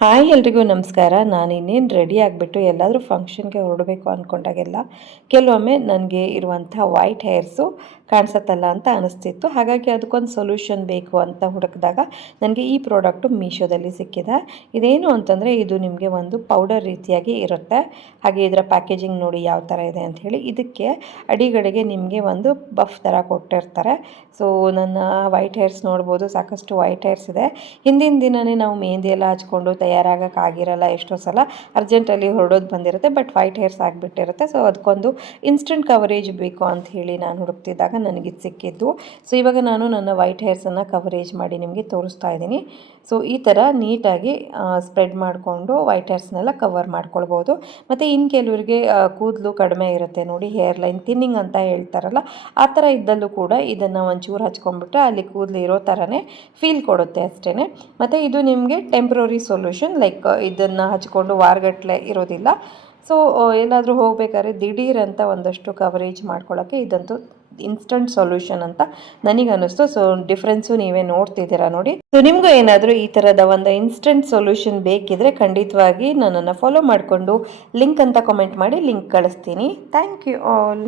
Hi ಎಲ್ರಿಗೂ ನಮಸ್ಕಾರ. ನಾನು ಇನ್ನೇನು ರೆಡಿ ಆಗಿಬಿಟ್ಟು ಎಲ್ಲಾದರೂ ಫಂಕ್ಷನ್ಗೆ ಹೊರಡಬೇಕು ಅಂದ್ಕೊಂಡಾಗೆಲ್ಲ ಕೆಲವೊಮ್ಮೆ ನನಗೆ ಇರುವಂಥ ವೈಟ್ ಹೇರ್ಸು ಕಾಣಿಸುತ್ತಲ್ಲ ಅಂತ ಅನಿಸ್ತಿತ್ತು. ಹಾಗಾಗಿ ಅದಕ್ಕೊಂದು ಸೊಲ್ಯೂಷನ್ ಬೇಕು ಅಂತ ಹುಡುಕಿದಾಗ ನನಗೆ ಈ ಪ್ರಾಡಕ್ಟು ಮೀಶೋದಲ್ಲಿ ಸಿಕ್ಕಿದೆ. ಇದೇನು ಅಂತಂದರೆ ಇದು ನಿಮಗೆ ಒಂದು ಪೌಡರ್ ರೀತಿಯಾಗಿ ಇರುತ್ತೆ. ಹಾಗೆ ಇದರ ಪ್ಯಾಕೇಜಿಂಗ್ ನೋಡಿ ಯಾವ ಥರ ಇದೆ ಅಂಥೇಳಿ. ಇದಕ್ಕೆ ಅಡಿಗಡೆಗೆ ನಿಮಗೆ ಒಂದು ಬಫ್ ಥರ ಕೊಟ್ಟಿರ್ತಾರೆ. ಸೊ ನನ್ನ ವೈಟ್ ಹೇರ್ಸ್ ನೋಡ್ಬೋದು, ಸಾಕಷ್ಟು ವೈಟ್ ಹೇರ್ಸ್ ಇದೆ. ಹಿಂದಿನ ದಿನವೇ ನಾವು ಮೆಹಂದಿ ಎಲ್ಲ ಹಚ್ಕೊಂಡು ತಯಾರಾಗೋಕ್ಕಾಗಿರಲ್ಲ. ಎಷ್ಟೋ ಸಲ ಅರ್ಜೆಂಟಲ್ಲಿ ಹೊರಡೋದು ಬಂದಿರುತ್ತೆ, ಬಟ್ ವೈಟ್ ಹೇರ್ಸ್ ಆಗಿಬಿಟ್ಟಿರುತ್ತೆ. ಸೊ ಅದಕ್ಕೊಂದು ಇನ್ಸ್ಟೆಂಟ್ ಕವರೇಜ್ ಬೇಕು ಅಂತ ಹೇಳಿ ನಾನು ಹುಡುಕ್ತಿದ್ದಾಗ ನನಗಿದು ಸಿಕ್ಕಿದ್ದು. ಸೊ ಇವಾಗ ನಾನು ನನ್ನ ವೈಟ್ ಹೇರ್ಸನ್ನು ಕವರೇಜ್ ಮಾಡಿ ನಿಮಗೆ ತೋರಿಸ್ತಾ ಇದ್ದೀನಿ. ಸೊ ಈ ಥರ ನೀಟಾಗಿ ಸ್ಪ್ರೆಡ್ ಮಾಡಿಕೊಂಡು ವೈಟ್ ಹೇರ್ಸ್ನೆಲ್ಲ ಕವರ್ ಮಾಡ್ಕೊಳ್ಬೋದು. ಮತ್ತು ಇನ್ನು ಕೆಲವರಿಗೆ ಕೂದಲು ಕಡಿಮೆ ಇರುತ್ತೆ ನೋಡಿ, ಹೇರ್ ಲೈನ್ ಥಿನ್ನಿಂಗ್ ಅಂತ ಹೇಳ್ತಾರಲ್ಲ, ಆ ಥರ ಇದ್ದಲ್ಲೂ ಕೂಡ ಇದನ್ನು ಒಂಚೂರು ಹಚ್ಕೊಂಡ್ಬಿಟ್ರೆ ಅಲ್ಲಿ ಕೂದಲು ಇರೋ ಥರನೇ ಫೀಲ್ ಕೊಡುತ್ತೆ ಅಷ್ಟೇ. ಮತ್ತು ಇದು ನಿಮಗೆ ಟೆಂಪ್ರರಿ ಸೊಲ್ಯೂಷನ್, ಲೈಕ್ ಇದನ್ನು ಹಚ್ಕೊಂಡು ವಾರಗಟ್ಟಲೆ ಇರೋದಿಲ್ಲ. ಸೊ ಎಲ್ಲಾದರೂ ಹೋಗಬೇಕಾದ್ರೆ ದಿಢೀರ್ ಅಂತ ಒಂದಷ್ಟು ಕವರೇಜ್ ಮಾಡ್ಕೊಳ್ಳೋಕ್ಕೆ ಇದಂತೂ ಇನ್ಸ್ಟಂಟ್ ಸೊಲ್ಯೂಷನ್ ಅಂತ ನನಗೆ ಅನ್ನಿಸ್ತು. ಸೊ ಡಿಫ್ರೆನ್ಸು ನೀವೇ ನೋಡ್ತಿದ್ದೀರಾ ನೋಡಿ. ಸೊ ನಿಮಗೂ ಏನಾದರೂ ಈ ಥರದ ಒಂದು ಇನ್ಸ್ಟಂಟ್ ಸೊಲ್ಯೂಷನ್ ಬೇಕಿದ್ರೆ ಖಂಡಿತವಾಗಿ ನನ್ನನ್ನು ಫಾಲೋ ಮಾಡಿಕೊಂಡು ಲಿಂಕ್ ಅಂತ ಕಾಮೆಂಟ್ ಮಾಡಿ ಲಿಂಕ್ ಕಳಿಸ್ತೀನಿ. Thank you all.